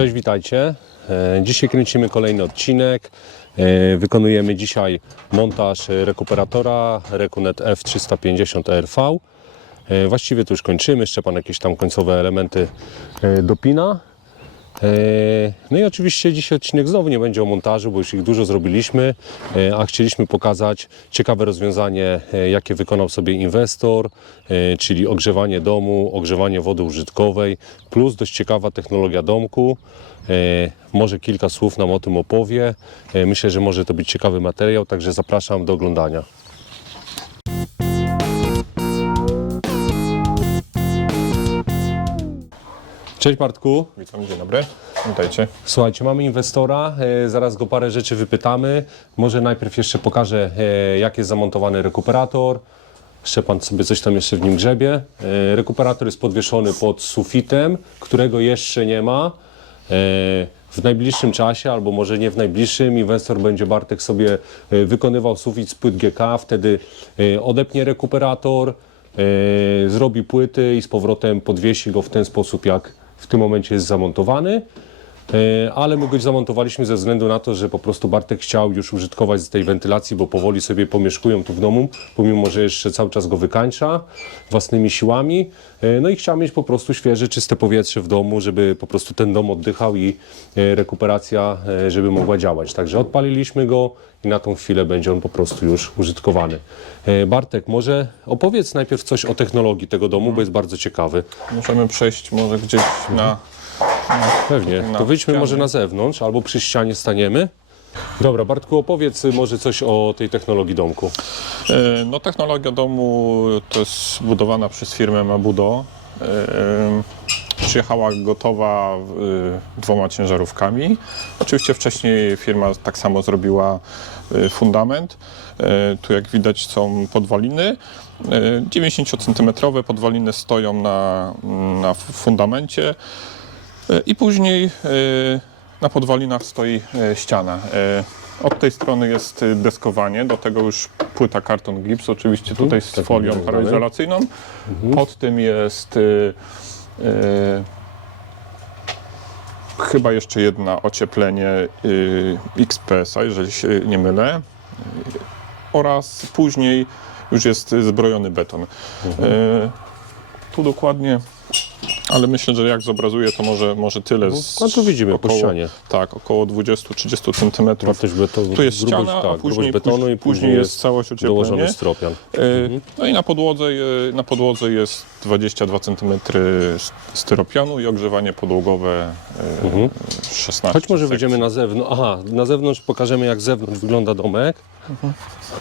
Cześć, witajcie. E, Dzisiaj kręcimy kolejny odcinek. E, Wykonujemy dzisiaj montaż rekuperatora Rekunet F350 ERV. E, Właściwie to już kończymy, jeszcze Pan jakieś tam końcowe elementy dopina. E, No i oczywiście dzisiaj odcinek znowu nie będzie o montażu, bo już ich dużo zrobiliśmy, e, a chcieliśmy pokazać ciekawe rozwiązanie, e, jakie wykonał sobie inwestor, czyli ogrzewanie domu, ogrzewanie wody użytkowej, plus dość ciekawa technologia domku. Może kilka słów nam o tym opowie. Myślę, że może to być ciekawy materiał, także zapraszam do oglądania. Cześć Bartku. Witam, dzień dobry. Witajcie. Słuchajcie, mamy inwestora, e, zaraz go parę rzeczy wypytamy. Może najpierw jeszcze pokażę, e, jak jest zamontowany rekuperator. Szczepan sobie coś tam jeszcze w nim grzebie. E, rekuperator jest podwieszony pod sufitem, którego jeszcze nie ma. E, w najbliższym czasie, albo może nie w najbliższym, inwestor będzie Bartek sobie e, wykonywał sufit z płyt GK, wtedy e, odepnie rekuperator, e, zrobi płyty i z powrotem podwiesi go w ten sposób, jak w tym momencie jest zamontowany. E, ale my go zamontowaliśmy ze względu na to, że po prostu Bartek chciał już użytkować z tej wentylacji, bo powoli sobie pomieszkują tu w domu, pomimo, że jeszcze cały czas go wykańcza własnymi siłami. E, No i chciał mieć po prostu świeże, czyste powietrze w domu, żeby po prostu ten dom oddychał i e, rekuperacja, żeby mogła działać. Także odpaliliśmy go i na tą chwilę będzie on po prostu już użytkowany. Bartek, może opowiedz najpierw coś o technologii tego domu, bo jest bardzo ciekawy. Możemy przejść może gdzieś na... Pewnie. Na To wyjdźmy może na zewnątrz, albo przy ścianie staniemy. Dobra, Bartku, opowiedz może coś o tej technologii domku. E, No technologia domu to jest zbudowana przez firmę Mabudo. E, Przyjechała gotowa e, dwoma ciężarówkami. Oczywiście wcześniej firma tak samo zrobiła e, fundament. E, Tu jak widać są podwaliny. E, 90 cm podwaliny stoją na, na fundamencie. I później e, na podwalinach stoi e, ściana. E, Od tej strony jest deskowanie, do tego już płyta karton gips, oczywiście tutaj z tak folią paroizolacyjną. Pod tym jest chyba jeszcze jedna ocieplenie XPS-a, jeżeli się nie mylę. Oraz później już jest zbrojony beton. E, Tu dokładnie ale myślę, że jak zobrazuję, to może, może tyle. Z No to widzimy po ścianie. Tak, około 20-30 cm. Wartość betonu, Tu jest grubość, ściana, tak, a później, grubość betonu i później jest całość ocieplenie. dołożony stropian. E, No i na podłodze, e, na podłodze jest 22 cm styropianu i ogrzewanie podłogowe e, 16 Choć może sekcji. wyjdziemy na zewnątrz. Aha, na zewnątrz pokażemy jak z zewnątrz wygląda domek.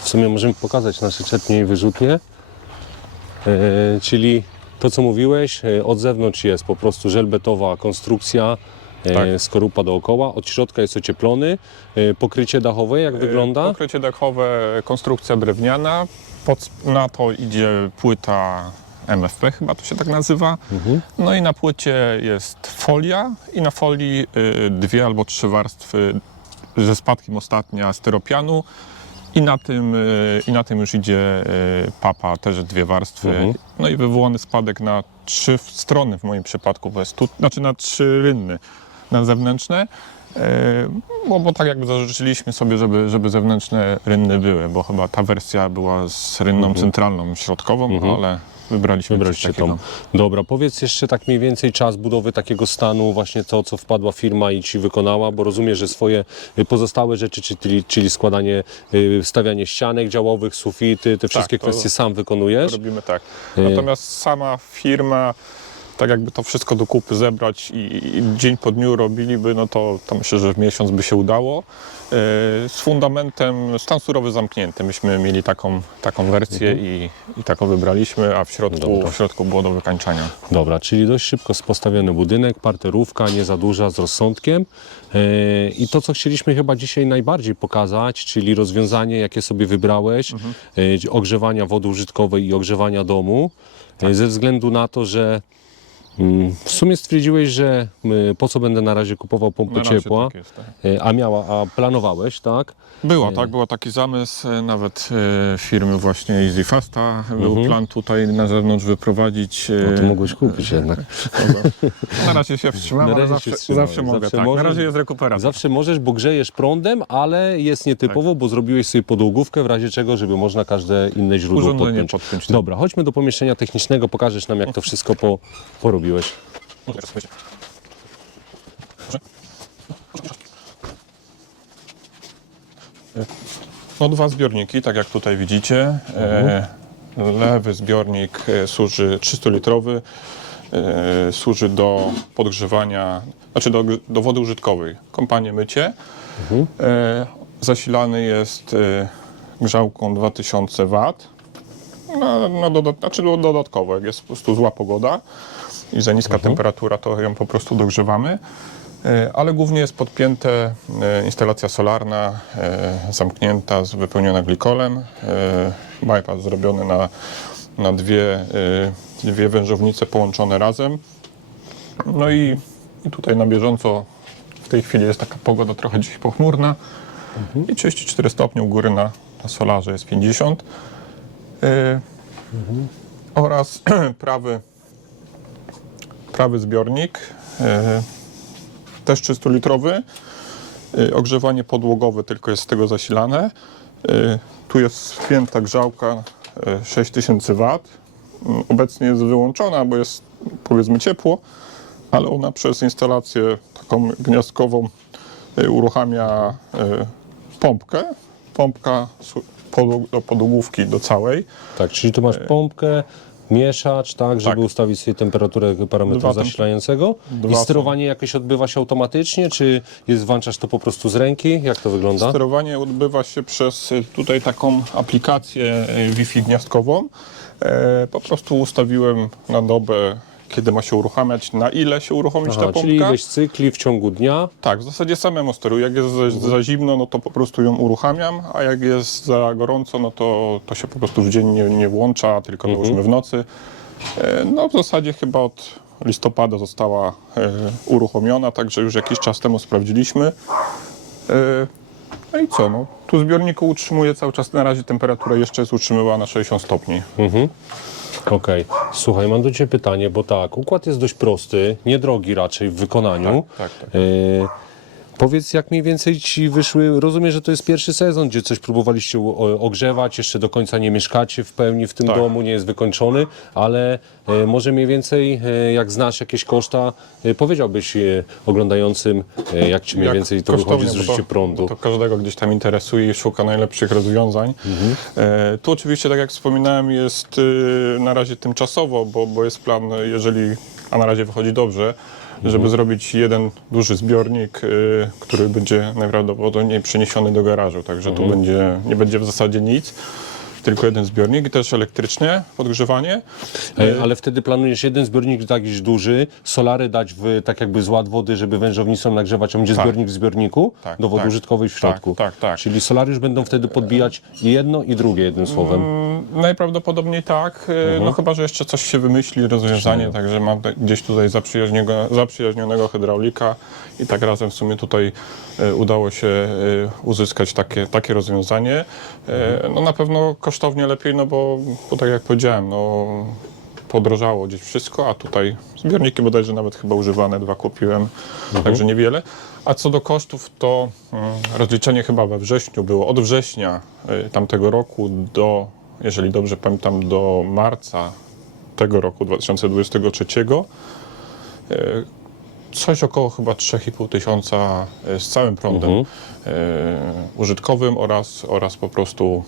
W sumie możemy pokazać nasze czepnie i wyrzutnie. E, czyli to co mówiłeś, e, od zewnątrz jest po prostu żelbetowa konstrukcja, e, Tak. skorupa dookoła, od środka jest ocieplony. E, pokrycie dachowe jak wygląda? Pokrycie dachowe, konstrukcja drewniana. Pod, na to idzie płyta MFP, chyba to się tak nazywa. No i na płycie jest folia i na folii y, dwie albo trzy warstwy ze spadkiem ostatnia styropianu. I na, tym, y, I na tym już idzie y, papa, też dwie warstwy. Mhm. No i wywołany spadek na trzy strony w moim przypadku, bo jest tu, znaczy na trzy rynny, na zewnętrzne. E, Bo, bo tak jakby zażyczyliśmy sobie, żeby, żeby zewnętrzne rynny były, bo chyba ta wersja była z rynną centralną środkową, ale wybraliśmy Wybraliście tą. Dobra, powiedz jeszcze tak mniej więcej czas budowy takiego stanu, właśnie to, co wpadła firma i ci wykonała, bo rozumiem, że swoje y, pozostałe rzeczy, czyli, czyli składanie, y, stawianie ścianek działowych, sufity, te wszystkie Tak, kwestie sam wykonujesz. Robimy tak. Y- Natomiast sama firma, tak jakby to wszystko do kupy zebrać i, i dzień po dniu robiliby, no to, to myślę, że w miesiąc by się udało. E, Z fundamentem, stan surowy zamknięty. Myśmy mieli taką, taką wersję i, i taką wybraliśmy, a w środku, Mhm. Dobra. w środku było do wykańczania. Dobra, czyli dość szybko postawiony budynek, parterówka, nie za duża, z rozsądkiem. E, I to, co chcieliśmy chyba dzisiaj najbardziej pokazać, czyli rozwiązanie, jakie sobie wybrałeś, e, ogrzewania wody użytkowej i ogrzewania domu, e, ze względu na to, że W sumie stwierdziłeś, że y, po co będę na razie kupował pompę Na razie ciepła, tak jest, tak. y, a miała, a planowałeś, tak? Była, tak, był taki zamysł, e, nawet e, firmy właśnie EasyFasta był Mhm. plan tutaj na zewnątrz wyprowadzić. e, No to mogłeś kupić jednak. Na razie się wstrzymałem, Na ale razie zawsze, się wstrzymałeś. zawsze mogę. Zawsze tak. możesz. Na razie jest rekuperacja. Zawsze możesz, bo grzejesz prądem, ale jest nietypowo, bo zrobiłeś sobie podłogówkę, w razie czego, żeby można każde inne źródło Urządzenie podpiąć. podpiąć. tak. Dobra, chodźmy do pomieszczenia technicznego, pokażesz nam, jak to wszystko po, porobiłeś. No dwa zbiorniki, tak jak tutaj widzicie. E, lewy zbiornik e, służy 300-litrowy, e, służy do podgrzewania, znaczy do, do wody użytkowej, kąpanie, mycie. Zasilany jest grzałką 2000 W. Na, na dodat, znaczy do- dodatkowo, jak jest po prostu zła pogoda i za niska temperatura, to ją po prostu dogrzewamy. E, Ale głównie jest podpięte e, instalacja solarna, e, zamknięta, z- wypełniona glikolem. Bypass zrobiony na, na dwie, dwie wężownice połączone razem. No i, i tutaj na bieżąco w tej chwili jest taka pogoda trochę dziś pochmurna i 34 stopnie u góry na, na solarze jest 50. E, Oraz prawy, prawy zbiornik, e, też 300-litrowy. E, Ogrzewanie podłogowe tylko jest z tego zasilane. E, Tu jest wpięta grzałka e, 6000 W. Mm, Obecnie jest wyłączona, bo jest powiedzmy ciepło, ale ona przez instalację taką gniazdkową uruchamia pompkę. Pompka do podłogówki do całej. Tak, czyli tu masz pompkę, mieszacz, tak, żeby Tak. ustawić sobie temperaturę parametru Dwa zasilającego. Dwa I są. sterowanie jakoś odbywa się automatycznie, czy jest włączasz to po prostu z ręki? Jak to wygląda? Sterowanie odbywa się przez y, tutaj taką aplikację y, Wi-Fi gniazdkową. E, Po prostu ustawiłem na dobę, kiedy ma się uruchamiać, na ile się uruchomić Aha, ta pompka. czyli ileś cykli w ciągu dnia. Tak, w zasadzie samemu steruję. Jak jest za, za zimno, no to po prostu ją uruchamiam, a jak jest za gorąco, no to, to się po prostu w dzień nie, nie włącza, tylko dołożymy w nocy. E, No w zasadzie chyba od listopada została e, uruchomiona, także już jakiś czas temu sprawdziliśmy. E, No i co, no, tu zbiorniku utrzymuje cały czas na razie temperatura jeszcze jest utrzymywana na 60 stopni. Okej. Słuchaj, mam do Ciebie pytanie, bo tak, układ jest dość prosty, niedrogi raczej w wykonaniu. Tak, tak, tak. E, Powiedz, jak mniej więcej ci wyszły. Rozumiem, że to jest pierwszy sezon, gdzie coś próbowaliście o- ogrzewać, jeszcze do końca nie mieszkacie w pełni w tym Tak. domu, nie jest wykończony, ale e, może mniej więcej, e, jak znasz jakieś koszta, e, powiedziałbyś e, oglądającym, e, jak ci mniej Jak więcej to kosztownie, wychodzi bo zużycie to, prądu. bo To każdego gdzieś tam interesuje i szuka najlepszych rozwiązań. Mhm. E, tu oczywiście, tak jak wspominałem, jest y, na razie tymczasowo, bo, bo jest plan, jeżeli, a na razie wychodzi dobrze, żeby Mhm. zrobić jeden duży zbiornik, y, który będzie najprawdopodobniej przeniesiony do garażu. Także Mhm. tu będzie, nie będzie w zasadzie nic. Tylko jeden zbiornik i też elektrycznie podgrzewanie. E, Ale wtedy planujesz jeden zbiornik jakiś duży, solary dać w tak jakby z ład wody, żeby wężownicą nagrzewać, a będzie Tak. zbiornik w zbiorniku Tak, do wody tak. użytkowej w Tak, środku. tak, tak. Czyli solary już będą wtedy podbijać jedno i drugie jednym słowem. Mm, Najprawdopodobniej tak, e, no chyba, że jeszcze coś się wymyśli, rozwiązanie, także mam gdzieś tutaj zaprzyjaźnionego, zaprzyjaźnionego hydraulika i tak razem w sumie tutaj e, udało się e, uzyskać takie, takie rozwiązanie. E, No na pewno kosztownie lepiej, no bo, bo tak jak powiedziałem, no podrożało gdzieś wszystko, a tutaj zbiorniki bodajże nawet chyba używane dwa kupiłem, także niewiele. A co do kosztów, to mm, rozliczenie chyba we wrześniu było, od września y, tamtego roku do, jeżeli dobrze pamiętam, do marca tego roku 2023 y, coś około chyba 3,5 tysiąca y, z całym prądem y, użytkowym oraz, oraz po prostu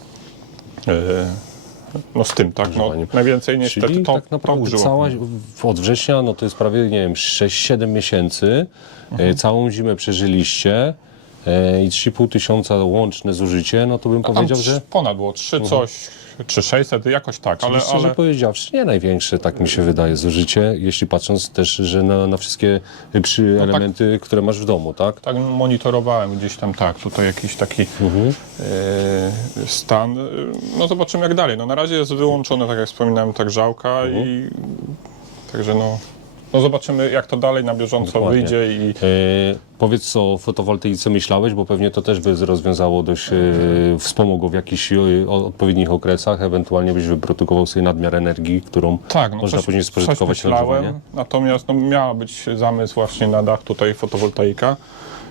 no z tym, tak, no, najwięcej niestety Czyli to, tak to naprawdę użyło. cała, od września, no to jest prawie, nie wiem, 6-7 miesięcy. Mhm. E, Całą zimę przeżyliście e, i 3,5 tysiąca łączne zużycie, no to bym Tam powiedział, że ponad było 3 coś, czy 600, jakoś tak, ale, szczerze ale powiedziawszy, nie największe, tak mi się wydaje, zużycie, jeśli patrząc też, że na, na wszystkie przy No tak. elementy, które masz w domu, tak? tak monitorowałem gdzieś tam, tak, tutaj jakiś taki Mhm. e, stan. No zobaczymy jak dalej. No na razie jest wyłączone, tak jak wspominałem, ta grzałka Mhm. i także no no zobaczymy jak to dalej na bieżąco Dokładnie. wyjdzie i E, powiedz o fotowoltaice myślałeś, bo pewnie to też by rozwiązało dość, e, wspomogło w jakichś e, odpowiednich okresach, ewentualnie byś wyprodukował sobie nadmiar energii, którą tak, no można coś, później spożytkować na ogrzewanie. natomiast no, miała być zamysł właśnie na dach tutaj fotowoltaika,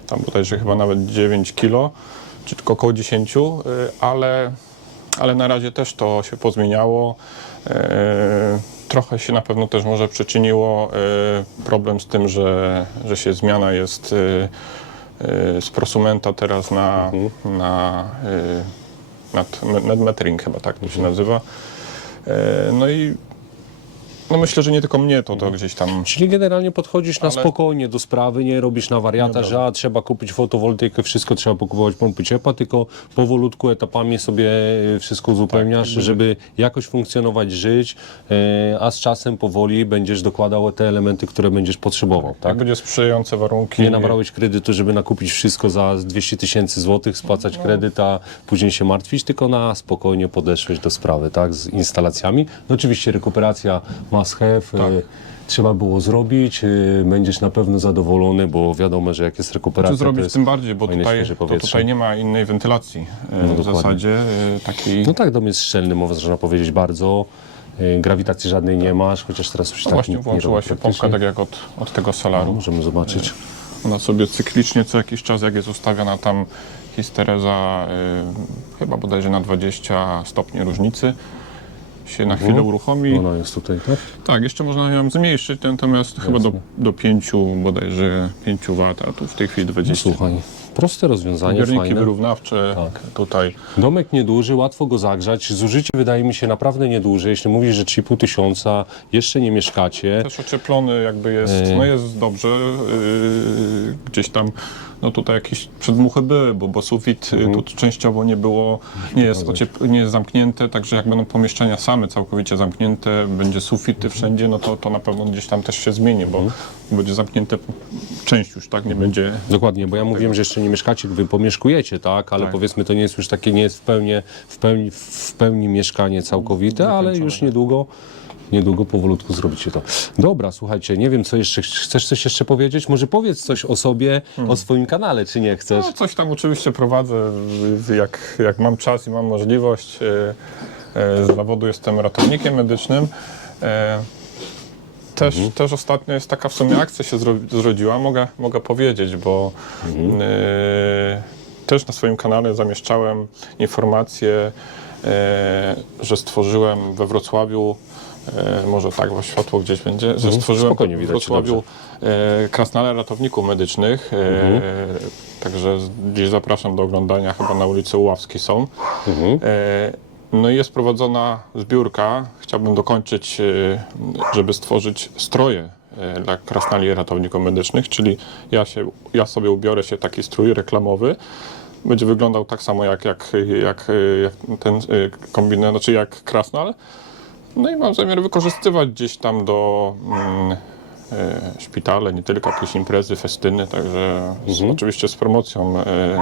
tam bodajże chyba nawet 9 kilo, czy tylko około 10, y, ale, ale na razie też to się pozmieniało. E, Trochę się na pewno też może przyczyniło e, problem z tym, że, że się zmiana jest e, e, z prosumenta teraz na, na e, nad, nad metering chyba tak to się nazywa. No i no myślę, że nie tylko mnie to, to gdzieś tam Czyli generalnie podchodzisz na Ale- spokojnie do sprawy, nie robisz na wariata, że a, trzeba kupić fotowoltaikę, wszystko trzeba pokupować pompy ciepła, tylko powolutku, etapami sobie e, wszystko uzupełniasz, żeby jakoś funkcjonować, żyć, e, a z czasem powoli będziesz dokładał te elementy, które będziesz potrzebował, jak tak? będzie sprzyjające warunki. Nie nabrałeś kredytu, żeby nakupić wszystko za 200 tysięcy złotych, spłacać kredyt, a później się martwić, tylko na spokojnie podeszłeś do sprawy, tak, z instalacjami. No oczywiście rekuperacja must have, Tak. e, trzeba było zrobić, e, będziesz na pewno zadowolony, bo wiadomo, że jak jest rekuperacja, Czy zrobić to tym bardziej, bo tutaj, tutaj nie ma innej wentylacji e, w dokładnie. zasadzie takiej. No tak, dom jest szczelny, można powiedzieć, bardzo. Grawitacji żadnej nie masz, chociaż teraz już No tak właśnie włączyła się pompka tak jak od, od tego solaru. Możemy zobaczyć. Ona sobie cyklicznie co jakiś czas, jak jest ustawiona tam histereza, y, chyba bodajże na 20 stopni różnicy, się na chwilę uruchomi. Ona jest tutaj, tak? Tak, jeszcze można ją zmniejszyć, natomiast chyba do, do 5 bodajże 5 W, a tu w tej chwili 20. No Słuchaj, proste rozwiązanie, Zbiorniki fajne. wyrównawcze Tak. tutaj. Domek nieduży, łatwo go zagrzać. Zużycie wydaje mi się naprawdę nieduże. Jeśli mówisz, że 3,5 tysiąca, jeszcze nie mieszkacie. Też ocieplony jakby jest, E. no jest dobrze, yy, gdzieś tam, no tutaj jakieś przedmuchy były, bo, bo sufit y, Mhm. tu częściowo nie było, nie jest, ociep- nie jest zamknięte, także jak będą pomieszczenia same całkowicie zamknięte, będzie sufity Mhm. wszędzie, no to, to na pewno gdzieś tam też się zmieni, bo będzie zamknięte część już, tak, nie Mhm. będzie Dokładnie, bo ja mówiłem, że jeszcze nie mieszkacie, wy pomieszkujecie, tak? Ale Tak. powiedzmy, to nie jest już takie, nie jest w pełni, w pełni, w pełni mieszkanie całkowite, ale już niedługo, niedługo powolutku zrobicie to. Dobra, słuchajcie, nie wiem co jeszcze, chcesz coś jeszcze powiedzieć? Może powiedz coś o sobie, o swoim kanale, czy nie chcesz? No, coś tam oczywiście prowadzę, jak, jak mam czas i mam możliwość. e, e, Z zawodu jestem ratownikiem medycznym. E, Też, też ostatnio jest taka w sumie akcja się zro, zrodziła, mogę, mogę powiedzieć, bo e, też na swoim kanale zamieszczałem informację, e, że stworzyłem we Wrocławiu, e, może tak, bo światło gdzieś będzie, że stworzyłem Spokojnie, w widać Wrocławiu e, krasnale ratowników medycznych. E, Także z- gdzieś zapraszam do oglądania, chyba na ulicy Uławskiej są. E, no i jest prowadzona zbiórka. Chciałbym dokończyć, e, żeby stworzyć stroje dla krasnali ratowników medycznych, czyli ja, się, ja sobie ubiorę się taki strój reklamowy. Będzie wyglądał tak samo jak, jak, jak, jak ten kombinat, znaczy jak krasnal. No i mam zamiar wykorzystywać gdzieś tam do mm, e, szpitale, nie tylko jakieś imprezy, festyny, także z, oczywiście z promocją e,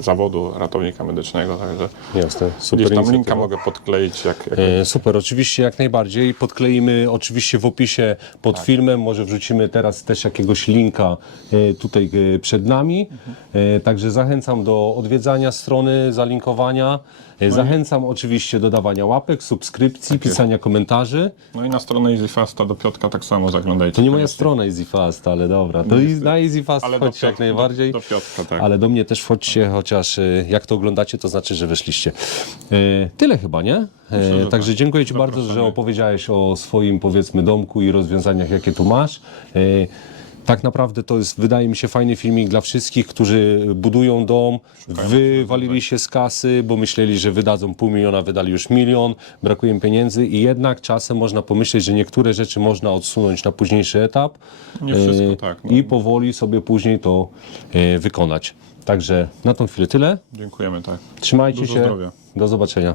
zawodu ratownika medycznego, także Jasne, super gdzieś tam linka inicjatywa. mogę podkleić, jak, jak E, Super, oczywiście jak najbardziej. Podkleimy oczywiście w opisie pod Tak. filmem, może wrzucimy teraz też jakiegoś linka e, tutaj e, przed nami. E, Także zachęcam do odwiedzania strony, zalinkowania. No E, Zachęcam oczywiście do dawania łapek, subskrypcji, pisania komentarzy. No i na stronę EasyFasta do Piotka tak samo zaglądajcie. To nie moja strona EasyFast, ale dobra. To i- na EasyFast Ale do wchodźcie jak Piotra, najbardziej. Do, do Piotka, tak. Ale do mnie też wchodźcie, chociaż e, jak to oglądacie, to znaczy, że weszliście. E, Tyle chyba, nie? E, że Także tak. dziękuję Ci bardzo, że Zapraszamy. opowiedziałeś o swoim, powiedzmy, domku i rozwiązaniach, jakie tu masz. Tak naprawdę to jest, wydaje mi się, fajny filmik dla wszystkich, którzy budują dom, wywalili się z kasy, bo myśleli, że wydadzą pół miliona, wydali już milion, brakuje im pieniędzy i jednak czasem można pomyśleć, że niektóre rzeczy można odsunąć na późniejszy etap Nie wszystko, e, tak, no. i powoli sobie później to e, wykonać. Także na tą chwilę tyle. Dziękujemy, tak. Trzymajcie Dużo się. zdrowia. Do zobaczenia.